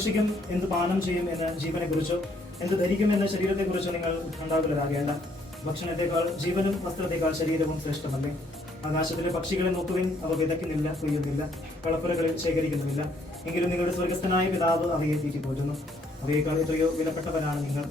ഭക്ഷിക്കും, എന്ത് പാനം ചെയ്യും എന്ന ജീവനെക്കുറിച്ചോ എന്ത് ധരിക്കും എന്ന ശരീരത്തെക്കുറിച്ചോ നിങ്ങൾ ഉത്കണ്ഠാകുലരാകേണ്ട. ഭക്ഷണത്തെക്കാൾ ജീവനും വസ്ത്രത്തെക്കാൾ ശരീരവും ശ്രേഷ്ഠമല്ലേ. ആകാശത്തിലെ പക്ഷികളെ നോക്കുവിൻ, അവ വിതയ്ക്കുന്നില്ല, കൊയ്യുന്നില്ല, കളപ്പുരകളിൽ ശേഖരിക്കുന്നുമില്ല, എങ്കിലും നിങ്ങളുടെ സ്വർഗസ്ഥനായ പിതാവ് അവയെ തീറ്റിപ്പോറ്റുന്നു. അവയേക്കാൾ എത്രയോ വിലപ്പെട്ടവനാണ് നിങ്ങൾ.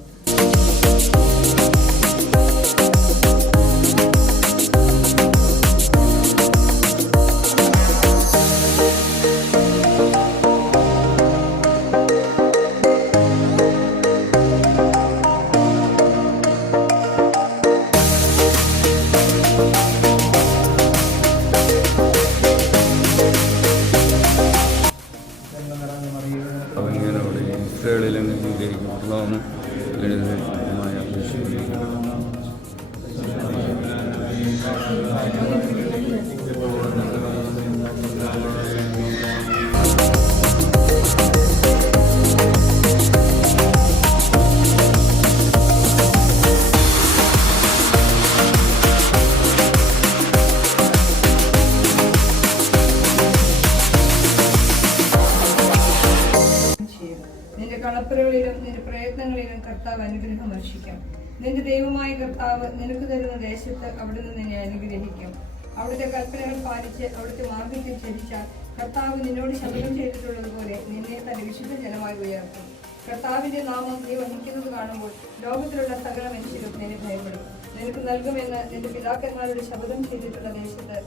അവനോട് ഇസ്രായേലിലും സ്വീകരിക്കപ്പെടുന്നതാണ് ലളിതമായ നിന്റെ കളപ്പുരകളിലും നിന്റെ പ്രയത്നങ്ങളിലും കർത്താവ് അനുഗ്രഹം വർഷിക്കും. നിന്റെ ദൈവമായ കർത്താവ് നിനക്ക് തരുന്ന ദേശത്ത് അവിടുന്ന് നിന്നെ അനുഗ്രഹിക്കും. അവിടുത്തെ കൽപ്പനകൾ പാലിച്ച് അവിടുത്തെ മാർഗത്തിൽ ചരിച്ചാൽ കർത്താവ് നിന്നോട് ശപഥം ചെയ്തിട്ടുള്ളതുപോലെ നിന്നെ തന്റെ വിശുദ്ധ ജനമായി ഉയർത്തും. കർത്താവിന്റെ നാമം നീ വഹിക്കുന്നത് കാണുമ്പോൾ ലോകത്തിലുള്ള സകല മനുഷ്യരും നിന്നെ ഭയപ്പെടും. നിനക്ക് നൽകുമെന്ന് നിന്റെ പിതാക്കന്മാരോട് ശപഥം ചെയ്തിട്ടുള്ള ദേശത്ത്